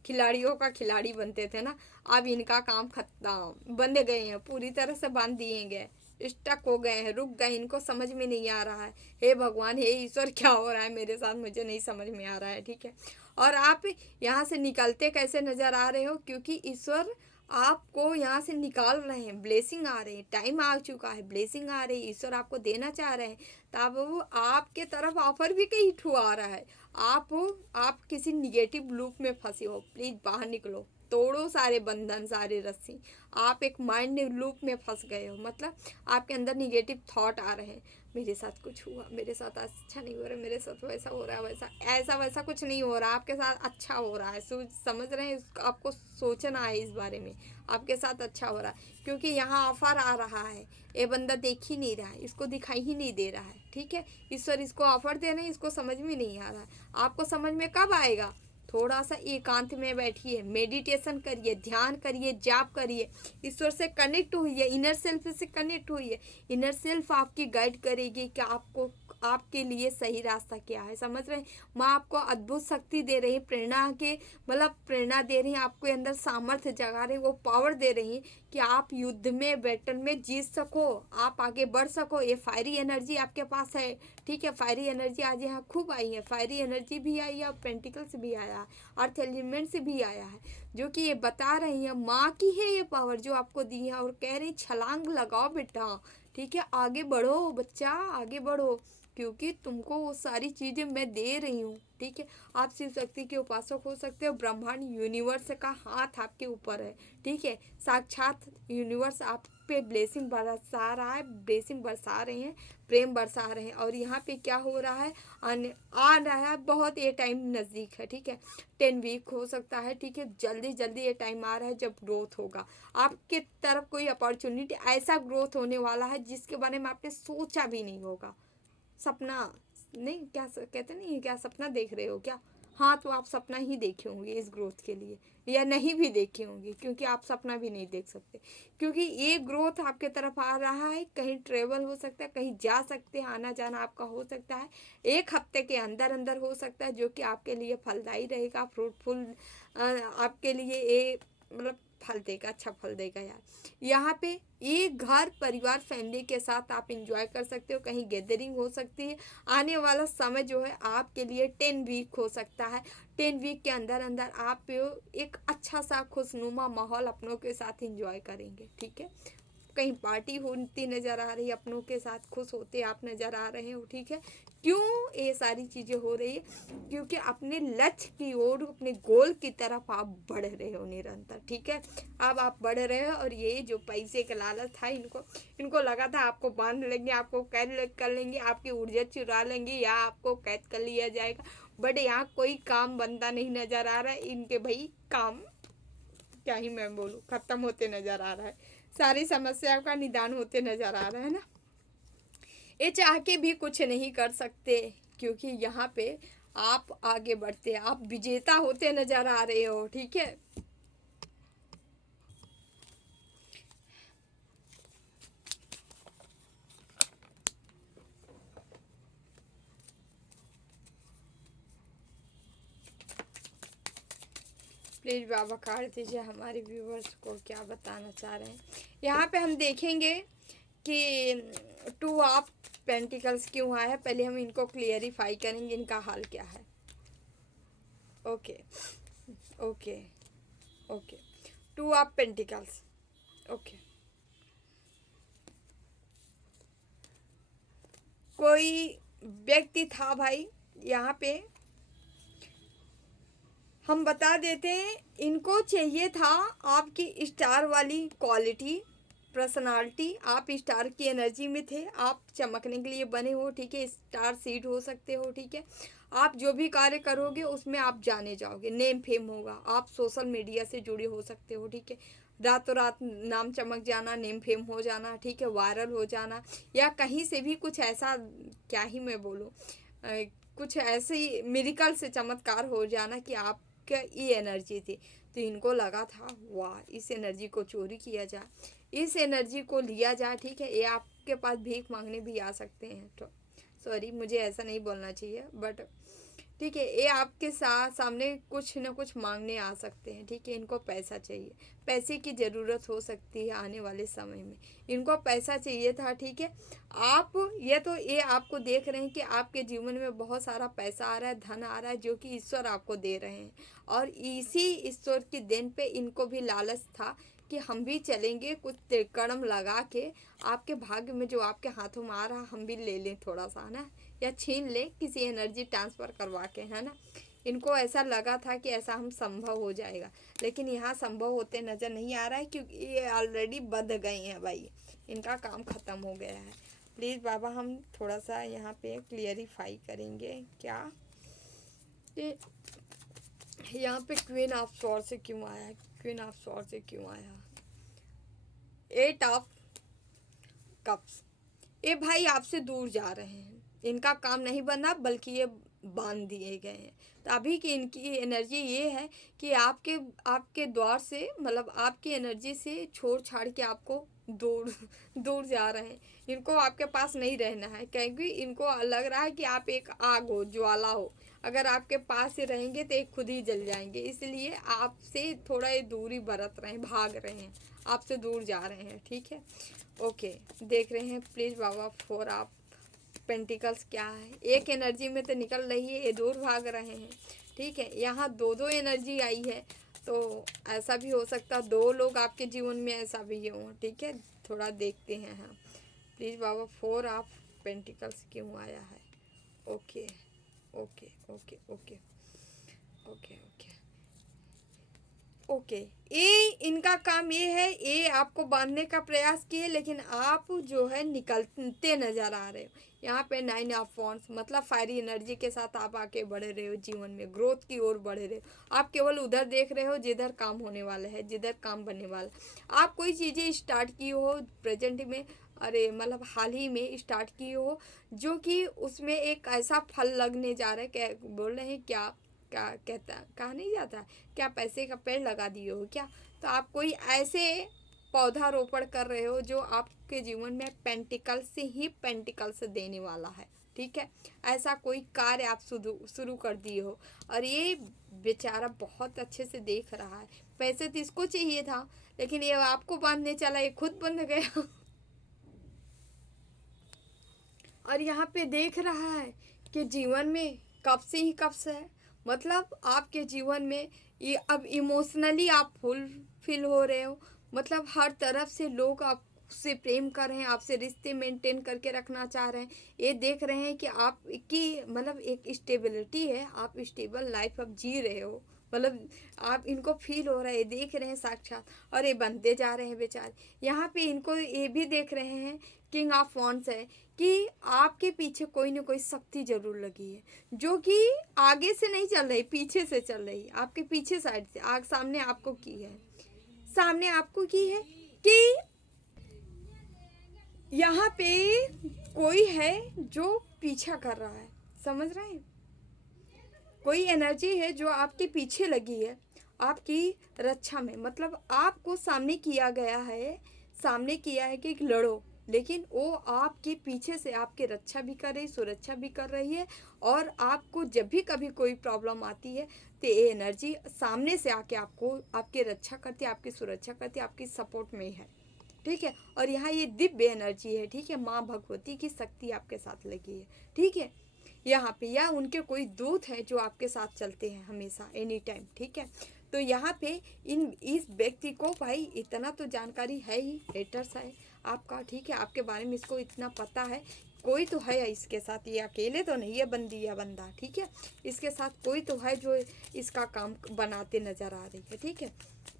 खिलाड़ियों का खिलाड़ी बनते थे ना। अब इनका काम खत्म, बंध गए हैं, पूरी तरह से बांध दिए गए, स्टक हो गए हैं, रुक गए, इनको समझ में नहीं आ रहा है। हे भगवान, हे ईश्वर, क्या हो रहा है मेरे साथ, मुझे नहीं समझ में आ रहा है, ठीक है। और आप यहाँ से निकलते कैसे नज़र आ रहे हो, क्योंकि ईश्वर आपको यहाँ से निकाल रहे हैं, ब्लेसिंग आ रही है, टाइम आ चुका है, ब्लेसिंग आ रही है, ईश्वर आपको देना चाह रहे हैं। तब वो आपके तरफ ऑफर भी कहीं ठू आ रहा है, आप किसी निगेटिव लूप में फंसे हो, प्लीज़ बाहर निकलो, तोड़ो सारे बंधन, सारे रस्सी। आप एक माइंड लूप में फंस गए हो, मतलब आपके अंदर निगेटिव थॉट आ रहे हैं, मेरे साथ कुछ हुआ, मेरे साथ अच्छा नहीं हो रहा, मेरे साथ वैसा हो रहा है, वैसा ऐसा वैसा कुछ नहीं हो रहा, आपके साथ अच्छा हो रहा है, समझ रहे हैं, आपको सोचना है इस बारे में, आपके साथ अच्छा हो रहा है, क्योंकि यहाँ ऑफर आ रहा है, ये बंदा देख ही नहीं रहा है, इसको दिखाई ही नहीं दे रहा है, ठीक है। ईश्वर इसको ऑफर दे रहे हैं, इसको समझ में नहीं आ रहा है। आपको समझ में कब आएगा, थोड़ा सा एकांत में बैठिए, मेडिटेशन करिए, ध्यान करिए, जाप करिए, ईश्वर से कनेक्ट हुई है, इनर सेल्फ से कनेक्ट हुई है। इनर सेल्फ आपकी गाइड करेगी कि आपको आपके लिए सही रास्ता क्या है, समझ रहे हैं। माँ आपको अद्भुत शक्ति दे रही है, प्रेरणा के मतलब प्रेरणा दे रही है, आपके अंदर सामर्थ्य जगा रही है, वो पावर दे रही है कि आप युद्ध में बैटल में जीत सको, आप आगे बढ़ सको। ये फायरी एनर्जी आपके पास है, ठीक है। फायरी एनर्जी आज यहाँ खूब आई है, फायरी एनर्जी भी आई है और पेंटिकल्स भी आया है, अर्थ एलिमेंट्स भी आया है, जो कि ये बता रही है माँ की है ये पावर जो आपको दी है, और कह रही छलांग लगाओ बेटा, ठीक है। आगे बढ़ो बच्चा, आगे बढ़ो, क्योंकि तुमको वो सारी चीज़ें मैं दे रही हूँ, ठीक है। आप शिव शक्ति के उपासक हो सकते हो, ब्रह्मांड यूनिवर्स का हाथ आपके ऊपर है, ठीक है। साक्षात यूनिवर्स आप पे ब्लेसिंग बरसा रहा है, ब्लेसिंग बरसा रहे हैं, प्रेम बरसा रहे हैं। और यहाँ पे क्या हो रहा है, आ रहा है बहुत, ये टाइम नज़दीक है, ठीक है। 10 वीक हो सकता है, ठीक है। जल्दी जल्दी ये टाइम आ रहा है जब ग्रोथ होगा आपके तरफ, कोई अपॉर्चुनिटी, ऐसा ग्रोथ होने वाला है जिसके बारे में आपने सोचा भी नहीं होगा। सपना नहीं, क्या कहते नहीं, क्या सपना देख रहे हो क्या, हाँ तो आप सपना ही देखे होंगे इस ग्रोथ के लिए, या नहीं भी देखे होंगे, क्योंकि आप सपना भी नहीं देख सकते, क्योंकि ये ग्रोथ आपके तरफ आ रहा है। कहीं ट्रेवल हो सकता है, कहीं जा सकते हैं, आना जाना आपका हो सकता है, 1 हफ्ते के अंदर अंदर हो सकता है, जो कि आपके लिए फलदायी रहेगा, फ्रूटफुल आपके लिए ये मतलब फल देगा, अच्छा फल देगा यार। यहाँ पे ये घर परिवार फैमिली के साथ आप इंजॉय कर सकते हो, कहीं गैदरिंग हो सकती है। आने वाला समय जो है आपके लिए 10 वीक हो सकता है, 10 वीक के अंदर अंदर आप एक अच्छा सा खुशनुमा माहौल अपनों के साथ इंजॉय करेंगे, ठीक है। कहीं पार्टी होती नज़र आ रही है, अपनों के साथ खुश होते आप नज़र आ रहे हो, ठीक है। क्यों ये सारी चीज़ें हो रही है, क्योंकि अपने लक्ष्य की ओर, अपने गोल की तरफ आप बढ़ रहे हो निरंतर, ठीक है। अब आप बढ़ रहे हो, और ये जो पैसे का लालच था, इनको लगा था आपको बांध लेंगे, आपको कैद कर लेंगे, आपकी ऊर्जा चुरा लेंगे, या आपको कैद कर लिया जाएगा। बट यहाँ कोई काम बनता नहीं नज़र आ रहा है इनके, भाई काम क्या ही मैं बोलूँ, ख़त्म होते नज़र आ रहा है, सारी समस्याओं का निदान होते नज़र आ रहा है ना। ये चाह के भी कुछ नहीं कर सकते, क्योंकि यहाँ पे आप आगे बढ़ते, आप विजेता होते नज़र आ रहे हो, ठीक है। प्लीज़ बाबा कार्ड दीजिए हमारे व्यूवर्स को क्या बताना चाह रहे हैं। यहाँ पे हम देखेंगे कि 2 ऑफ पेंटिकल्स क्यों आया है, पहले हम इनको क्लियरिफाई करेंगे, इनका हाल क्या है। Okay okay okay, 2 of pentacles, okay. कोई व्यक्ति था भाई, यहाँ पे हम बता देते हैं, इनको चाहिए था आपकी स्टार वाली क्वालिटी, पर्सनालिटी, आप स्टार की एनर्जी में थे, आप चमकने के लिए बने हो, ठीक है। स्टार सीड हो सकते हो, ठीक है। आप जो भी कार्य करोगे उसमें आप जाने जाओगे, नेम फेम होगा, आप सोशल मीडिया से जुड़े हो सकते हो, ठीक है। रातों रात नाम चमक जाना, नेम फेम हो जाना, ठीक है, वायरल हो जाना, या कहीं से भी कुछ ऐसा, क्या ही मैं बोलूँ, कुछ ऐसे ही मिरेकल से चमत्कार हो जाना कि आप क्या ये एनर्जी थी। तो इनको लगा था वाह, इस एनर्जी को चोरी किया जाए, इस एनर्जी को लिया जाए, ठीक है। ये आपके पास भीख मांगने भी आ सकते हैं, तो सॉरी मुझे ऐसा नहीं बोलना चाहिए, बट ठीक है, ये आपके साथ सामने कुछ न कुछ मांगने आ सकते हैं, ठीक है। इनको पैसा चाहिए, पैसे की ज़रूरत हो सकती है आने वाले समय में, इनको पैसा चाहिए था, ठीक है। आप ये आपको देख रहे हैं कि आपके जीवन में बहुत सारा पैसा आ रहा है, धन आ रहा है, जो कि ईश्वर आपको दे रहे हैं, और इसी ईश्वर की देन पे इनको भी लालच था कि हम भी चलेंगे, कुछ तिरकड़म लगा के आपके भाग्य में जो आपके हाथों में आ रहा हम भी ले लें थोड़ा सा, है ना, या छीन ले किसी एनर्जी ट्रांसफ़र करवा के, है ना। इनको ऐसा लगा था कि ऐसा हम संभव हो जाएगा, लेकिन यहाँ संभव होते नज़र नहीं आ रहा है, क्योंकि ये ऑलरेडी बंध गए हैं भाई, इनका काम ख़त्म हो गया है। प्लीज़ बाबा हम थोड़ा सा यहाँ पे क्लियरिफाई करेंगे क्या, कि यहाँ पे क्वीन ऑफ स्वॉर्ड से क्यों आया है, क्वीन ऑफ स्वॉर्ड से क्यों आया, 8 ऑफ कप्स। ये भाई आपसे दूर जा रहे हैं, इनका काम नहीं बना, बल्कि ये बांध दिए गए हैं। तो अभी की इनकी एनर्जी ये है कि आपके आपके द्वार से, मतलब आपकी एनर्जी से छोड़ छाड़ के आपको दूर दूर जा रहे हैं। इनको आपके पास नहीं रहना है, क्योंकि इनको लग रहा है कि आप एक आग हो, ज्वाला हो। अगर आपके पास ही रहेंगे तो एक खुद ही जल जाएंगे। इसलिए आपसे थोड़ा ये दूरी बरत रहे हैं, भाग रहे हैं, आपसे दूर जा रहे हैं। ठीक है, ओके। देख रहे हैं प्लीज़ बाबा फोर आप पेंटिकल्स क्या है। एक एनर्जी में तो निकल रही है, ये दूर भाग रहे हैं। ठीक है, यहाँ दो दो एनर्जी आई है, तो ऐसा भी हो सकता है दो लोग आपके जीवन में ऐसा भी हों। ठीक है, थोड़ा देखते हैं। हाँ please Baba four of pentacles क्यों आया है। Okay okay okay okay okay okay okay. ये इनका काम ये है, ये आपको बांधने का प्रयास किए, लेकिन आप जो है निकलते नजर आ रहे हो। यहाँ पे 9 ऑफ वॉन्ड्स, मतलब फायरी एनर्जी के साथ आप आके बढ़े रहे हो, जीवन में ग्रोथ की ओर बढ़े रहे हो। आप केवल उधर देख रहे हो जिधर काम होने वाला है, जिधर काम बनने वाला है। आप कोई चीज़ें स्टार्ट की हो प्रेजेंट में, अरे मतलब हाल ही में स्टार्ट की हो, जो कि उसमें एक ऐसा फल लगने जा रहा है। क्या बोल रहे हैं, क्या क्या कहता कहा नहीं जाता, क्या पैसे का पेड़ लगा दिए हो क्या। तो आप कोई ऐसे पौधारोपण कर रहे हो जो आपके जीवन में पेंटिकल से ही पेंटिकल से देने वाला है। ठीक है, ऐसा कोई कार्य आप शुरू कर दिए हो, और ये बेचारा बहुत अच्छे से देख रहा है। पैसे तो इसको चाहिए था, लेकिन ये आपको बांधने चला, ये खुद बंध गया। और यहाँ पे देख रहा है कि जीवन में कब से ही कब से है, मतलब आपके जीवन में ये अब इमोशनली आप फुलफिल हो रहे हो। मतलब हर तरफ से लोग आपसे प्रेम कर रहे हैं, आपसे रिश्ते मेंटेन करके रखना चाह रहे हैं। ये देख रहे हैं कि आप की मतलब एक स्टेबिलिटी है, आप स्टेबल लाइफ अब जी रहे हो। मतलब आप इनको फील हो रहा है, देख रहे हैं साक्षात, और ये बनते जा रहे हैं बेचारे। यहाँ पे इनको ये भी देख रहे हैं, किंग ऑफ वॉन्ड्स है, कि आपके पीछे कोई ना कोई शक्ति जरूर लगी है, जो कि आगे से नहीं चल रही, पीछे से चल रही। आपके पीछे साइड से आग सामने आपको की है, सामने आपको की है कि यहाँ पे कोई है जो पीछा कर रहा है। समझ रहे हैं, कोई एनर्जी है जो आपके पीछे लगी है, आपकी रक्षा में। मतलब आपको सामने किया गया है, सामने किया है कि लड़ो, लेकिन वो आपके पीछे से आपकी रक्षा भी कर रही, सुरक्षा भी कर रही है। और आपको जब भी कभी कोई प्रॉब्लम आती है, तो ये एनर्जी सामने से आके आपको आपकी रक्षा करती है, आपकी सुरक्षा करती है, आपकी सपोर्ट में है। ठीक है, और यहाँ ये दिव्य एनर्जी है। ठीक है, माँ भगवती की शक्ति आपके साथ लगी है। ठीक है, यहाँ पे या उनके कोई दूत हैं जो आपके साथ चलते हैं हमेशा, एनी टाइम। ठीक है, तो यहाँ पे इस व्यक्ति को भाई इतना तो जानकारी है ही, लेटर्स है आपका। ठीक है, आपके बारे में इसको इतना पता है, कोई तो है इसके साथ, ये अकेले तो नहीं है बंदी या बंदा। ठीक है, इसके साथ कोई तो है जो इसका काम बनाते नज़र आ रही है। ठीक है,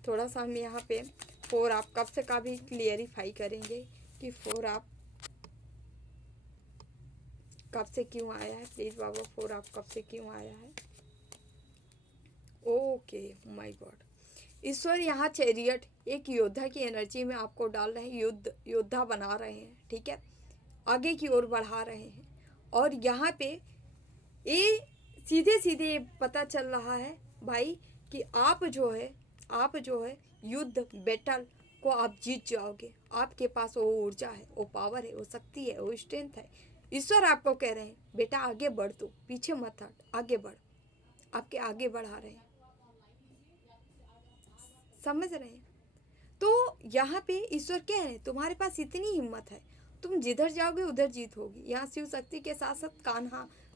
थोड़ा सा हम यहाँ पे फोर आप कब से का भी क्लियरिफाई करेंगे कि फोर आप कब से क्यों आया है। प्लीज़ बाबा फोर आप कब से क्यों आया है। ओके माय गॉड, ईश्वर यहाँ चैरियट एक योद्धा की एनर्जी में आपको डाल रहे हैं, योद्धा बना रहे हैं। ठीक है, आगे की ओर बढ़ा रहे हैं। और यहाँ पे ये सीधे सीधे पता चल रहा है भाई कि आप जो है युद्ध बैटल को आप जीत जाओगे। आपके पास वो ऊर्जा है, वो पावर है, वो शक्ति है, वो स्ट्रेंथ है। ईश्वर आपको कह रहे हैं बेटा आगे बढ़, तू पीछे मत हट, आगे बढ़। आपके आगे बढ़ा रहे हैं, समझ रहे हैं। तो यहाँ पे ईश्वर कह रहे हैं तुम्हारे पास इतनी हिम्मत है, तुम जिधर जाओगे उधर जीत होगी। यहाँ शिव शक्ति के साथ साथ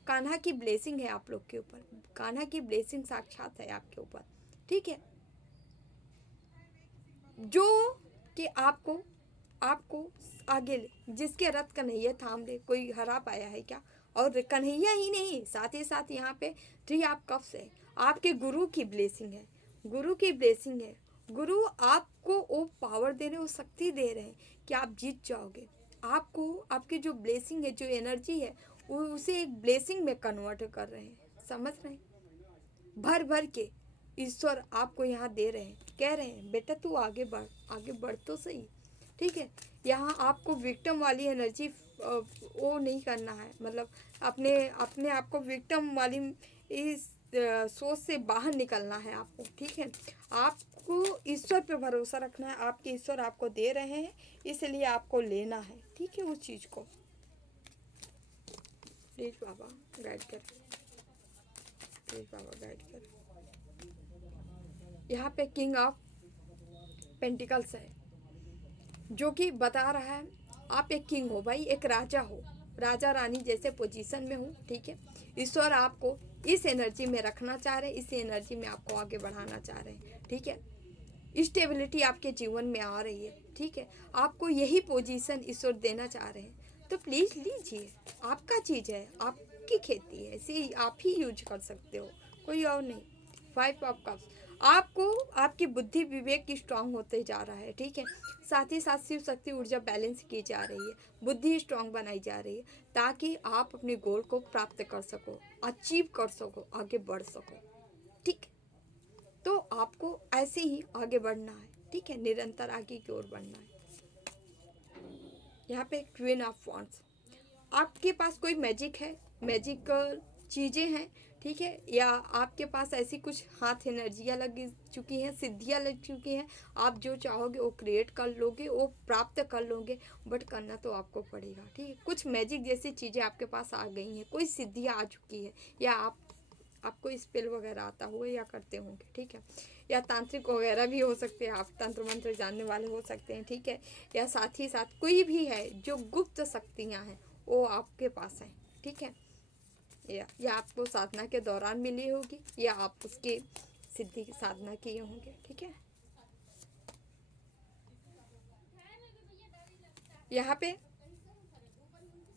कान्हा की ब्लेसिंग है आप लोग के ऊपर, कान्हा की ब्लेसिंग साक्षात है आपके ऊपर। ठीक है, जो कि आपको आपको आगे ले, जिसके रथ कन्हैया थाम ले। कोई हरा पाया है क्या। और कन्हैया ही नहीं, साथ ही साथ यहाँ पे 3 ऑफ कप्स है, आपके गुरु की ब्लेसिंग है, गुरु की ब्लेसिंग है। गुरु आपको वो पावर दे रहे, वो शक्ति दे रहे हैं कि आप जीत जाओगे। आपको आपकी जो ब्लेसिंग है, जो एनर्जी है, वो उसे एक ब्लेसिंग में कन्वर्ट कर रहे हैं। समझ रहे हैं, भर भर के ईश्वर आपको यहाँ दे रहे हैं, कह रहे हैं बेटा तू आगे बढ़, आगे बढ़ तो सही। ठीक है, यहाँ आपको विक्टिम वाली एनर्जी वो नहीं करना है, मतलब अपने अपने आप को विक्टिम वाली इस सोच से बाहर निकलना है आपको, ठीक है। आपको ईश्वर पे भरोसा रखना है, आपके ईश्वर आपको दे रहे हैं, इसलिए आपको लेना है, ठीक है, उस चीज़ को। प्लीज़ बाबा गाइड कर, प्लीज़ बाबा गाइड कर। यहाँ पे किंग ऑफ पेंटिकल्स है, जो कि बता रहा है आप एक किंग हो भाई, एक राजा हो, राजा रानी जैसे पोजीशन में हो, ठीक है। ईश्वर आपको इस एनर्जी में रखना चाह रहे हैं, इस एनर्जी में आपको आगे बढ़ाना चाह रहे हैं, ठीक है। स्टेबिलिटी आपके जीवन में आ रही है, ठीक है। आपको यही पोजीशन ईश्वर देना चाह रहे हैं, तो प्लीज़ लीजिए, आपका चीज़ है, आपकी खेती है, इसे आप ही यूज कर सकते हो, कोई और नहीं। 5 ऑफ कप्स, आपको आपकी बुद्धि विवेक की स्ट्रांग होते जा रहा है, ठीक है। साथ ही साथ शिव शक्ति ऊर्जा बैलेंस की जा रही है, बुद्धि स्ट्रांग बनाई जा रही है, ताकि आप अपने गोल को प्राप्त कर सको, अचीव कर सको, आगे बढ़ सको, ठीक। तो आपको ऐसे ही आगे बढ़ना है, ठीक है, निरंतर आगे की ओर बढ़ना है। यहाँ पे क्वीन ऑफ वॉन्ड्स, आपके पास कोई मैजिक है, मैजिकल चीज़ें हैं, ठीक है, या आपके पास ऐसी कुछ हाथ एनर्जियाँ लग चुकी हैं, सिद्धियाँ लग चुकी हैं, आप जो चाहोगे वो क्रिएट कर लोगे, वो प्राप्त कर लोगे, बट करना तो आपको पड़ेगा, ठीक है। कुछ मैजिक जैसी चीज़ें आपके पास आ गई हैं, कोई सिद्धियाँ आ चुकी है, या आपको स्पेल वगैरह आता होगा या करते होंगे, ठीक है, या तांत्रिक वगैरह भी हो सकते हैं, आप तंत्र मंत्र जानने वाले हो सकते हैं, ठीक है। या साथ ही साथ कोई भी है जो गुप्त शक्तियाँ हैं वो आपके पास हैं, ठीक है। या आपको साधना के दौरान मिली होगी, या आप उसके सिद्धि की साधना किए होंगे, ठीक है। यहाँ पे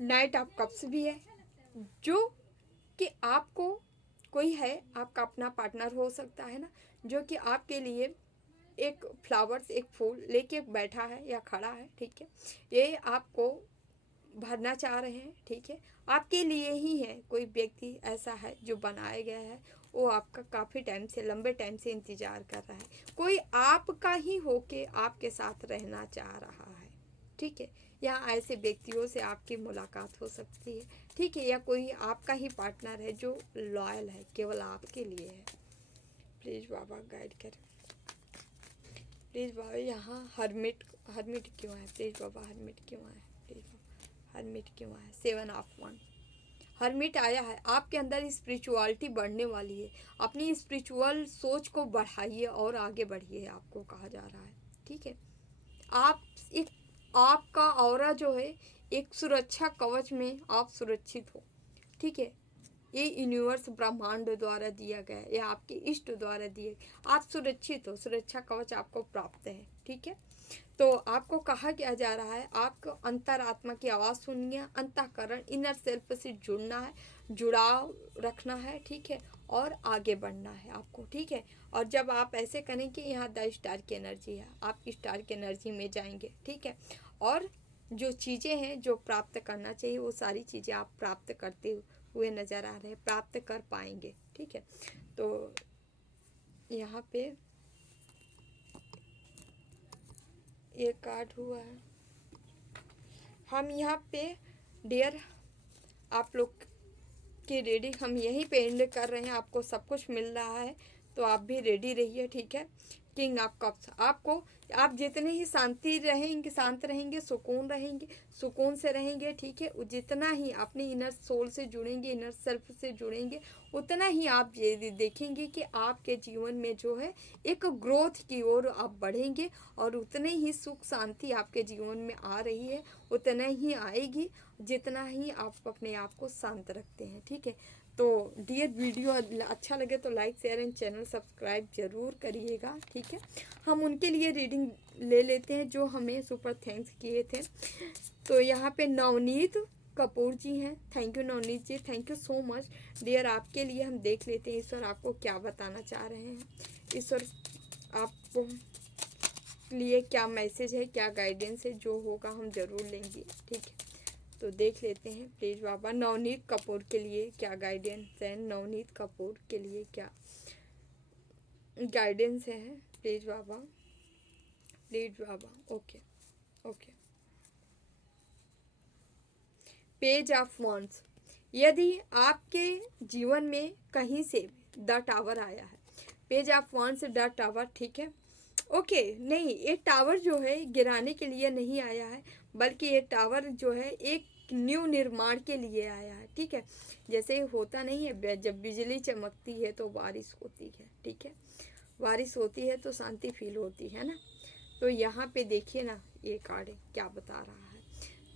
नाइट ऑफ कप्स भी है, जो कि आपको कोई है, आपका अपना पार्टनर हो सकता है ना, जो कि आपके लिए एक फ्लावर्स, एक फूल लेके बैठा है या खड़ा है, ठीक है। ये आपको भरना चाह रहे हैं, ठीक है, आपके लिए ही है। कोई व्यक्ति ऐसा है जो बनाया गया है, वो आपका काफ़ी टाइम से, लंबे टाइम से इंतज़ार कर रहा है, कोई आपका ही होके आपके साथ रहना चाह रहा है, ठीक है। या ऐसे व्यक्तियों से आपकी मुलाकात हो सकती है, ठीक है, या कोई आपका ही पार्टनर है जो लॉयल है, केवल आपके लिए है। प्लीज़ बाबा गाइड करें, प्लीज़ बाबा। यहाँ हर्मिट, हर्मिट क्यों है, प्लीज़ बाबा हर्मिट क्यों है, प्लीज़ बाबा हर्मिट क्यों है। 7 ऑफ वन, हर्मिट आया है, आपके अंदर स्पिरिचुअलिटी बढ़ने वाली है, अपनी स्पिरिचुअल सोच को बढ़ाइए और आगे बढ़िए, आपको कहा जा रहा है, ठीक है। आप एक, आपका ऑरा जो है एक सुरक्षा कवच में आप सुरक्षित हो, ठीक है। ये यूनिवर्स ब्रह्मांड द्वारा दिया गया है, या आपके इष्ट द्वारा दिए, आप सुरक्षित हो, सुरक्षा कवच आपको प्राप्त है, ठीक है। तो आपको कहा क्या जा रहा है, आपको अंतरात्मा की आवाज़ सुननी है, अंतःकरण इनर सेल्फ से जुड़ना है, जुड़ाव रखना है, ठीक है, और आगे बढ़ना है आपको, ठीक है। और जब आप ऐसे करेंगे, यहाँ द स्टार की एनर्जी है, आप स्टार की एनर्जी में जाएंगे, ठीक है। और जो चीज़ें हैं जो प्राप्त करना चाहिए, वो सारी चीज़ें आप प्राप्त करते हुए नज़र आ रहे हैं, प्राप्त कर पाएंगे, ठीक है। तो यहाँ पे ये कार्ड हुआ है, हम यहाँ पे डियर आप लोग की रेडी, हम यहीं पे एंड कर रहे हैं, आपको सब कुछ मिल रहा है, तो आप भी रेडी रहिए, ठीक है। किंग ऑफ कप्स, आपको, आप जितने ही शांति रहेंगे, शांत रहेंगे, सुकून रहेंगे, सुकून से रहेंगे, ठीक है, जितना ही अपने इनर सोल से जुड़ेंगे, इनर सेल्फ से जुड़ेंगे, उतना ही आप ये देखेंगे कि आपके जीवन में जो है एक ग्रोथ की ओर आप बढ़ेंगे, और उतने ही सुख शांति आपके जीवन में आ रही है, उतना ही आएगी जितना ही आप अपने आप को शांत रखते हैं, ठीक है। तो डियर, वीडियो अच्छा लगे तो like share and channel subscribe ज़रूर करिएगा, ठीक है। हम उनके लिए रीडिंग ले लेते हैं जो हमें सुपर थैंक्स किए थे। तो यहाँ पे नवनीत कपूर जी हैं, thank you Navneet ji, thank you so much dear. आपके लिए हम देख लेते हैं ईश्वर आपको क्या बताना चाह रहे हैं, ईश्वर आपको लिए क्या मैसेज है, क्या गाइडेंस है, जो होगा हम ज़रूर लेंगे, ठीक है। तो देख लेते हैं प्लीज़ बाबा, नवनीत कपूर के लिए क्या गाइडेंस है, नवनीत कपूर के लिए क्या गाइडेंस है, please Baba, please Baba. Okay okay, page of wands, यदि आपके जीवन में कहीं से द टावर आया है, page of wands the tower, ठीक है, ओके। नहीं, ये टावर जो है गिराने के लिए नहीं आया है, बल्कि ये टावर जो है एक न्यू निर्माण के लिए आया है, ठीक है। जैसे होता नहीं है, जब बिजली चमकती है तो बारिश होती है, ठीक है, बारिश होती है तो शांति फील होती है ना। तो यहाँ पे देखिए ना, ये कार्ड क्या बता रहा है।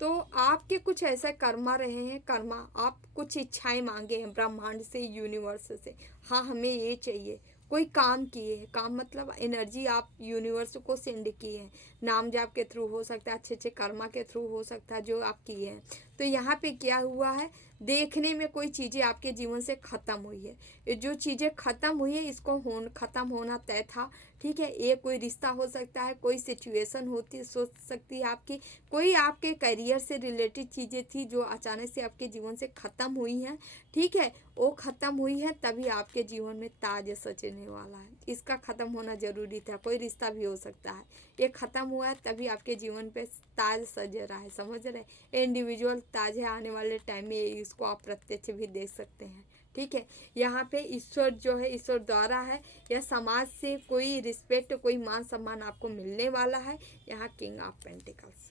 तो आपके कुछ ऐसा कर्मा रहे हैं, कर्मा, आप कुछ इच्छाएं मांगे हैं ब्रह्मांड से, यूनिवर्स से, हाँ हमें ये चाहिए, कोई काम किए हैं, काम मतलब एनर्जी आप यूनिवर्स को सेंड किए हैं, नाम जाप के थ्रू हो सकता है, अच्छे अच्छे कर्मा के थ्रू हो सकता है जो आप किए हैं। तो यहाँ पे क्या हुआ है, देखने में कोई चीज़ें आपके जीवन से ख़त्म हुई है, ये जो चीज़ें ख़त्म हुई है इसको ख़त्म होना तय था, ठीक है। ये कोई रिश्ता हो सकता है, कोई सिचुएशन होती सोच सकती है आपकी, कोई आपके करियर से रिलेटेड चीज़ें थी जो अचानक से आपके जीवन से ख़त्म हुई हैं, ठीक है। वो ख़त्म हुई है तभी आपके जीवन में ताज सजने वाला है, इसका ख़त्म होना ज़रूरी था, कोई रिश्ता भी हो सकता है, ये ख़त्म हुआ है तभी आपके जीवन पे ताज सज रहा है, समझ रहे। इंडिविजुअल ताज है, आने वाले टाइम में इसको आप प्रत्यक्ष भी देख सकते हैं, ठीक है। यहाँ पे ईश्वर जो है, ईश्वर द्वारा है, या समाज से कोई रिस्पेक्ट, कोई मान सम्मान आपको मिलने वाला है। यहाँ किंग ऑफ पेंटिकल्स,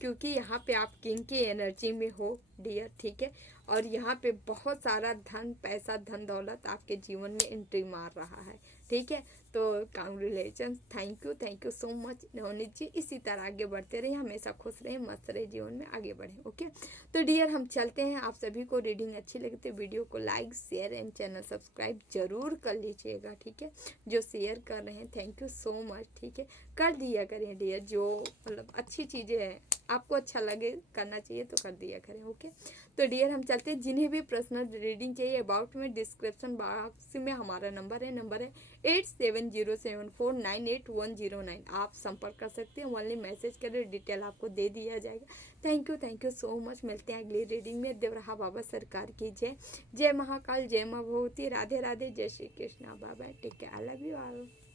क्योंकि यहाँ पे आप किंग की एनर्जी में हो डियर, ठीक है। और यहाँ पे बहुत सारा धन, पैसा, धन दौलत आपके जीवन में एंट्री मार रहा है, ठीक है। तो congratulation, thank you so much Navneet ji. इसी तरह आगे बढ़ते रहिए, हमेशा खुश रहें, मस्त रहे, जीवन में आगे बढ़ें, ओके। तो डियर हम चलते हैं, आप सभी को रीडिंग अच्छी लगी तो वीडियो को like, share and channel subscribe जरूर कर लीजिएगा, ठीक है। जो शेयर कर रहे हैं थैंक यू सो मच, ठीक है, कर दिया करें डियर, जो मतलब अच्छी चीज़ें हैं, आपको अच्छा लगे करना चाहिए तो कर दिया करें, ओके। तो डियर हम चलते हैं, जिन्हें भी पर्सनल रीडिंग चाहिए अबाउट में डिस्क्रिप्शन बॉक्स में हमारा नंबर है 8707498109, आप संपर्क कर सकते हैं, ओनली मैसेज करें, डिटेल आपको दे दिया जाएगा। थैंक यू सो मच, मिलते हैं अगली रीडिंग में। देवराहा बाबा सरकार की जय, जय महाकाल, जय माँ भगवती, राधे राधे, जय Shri Krishna, bye bye, take care, I love you all.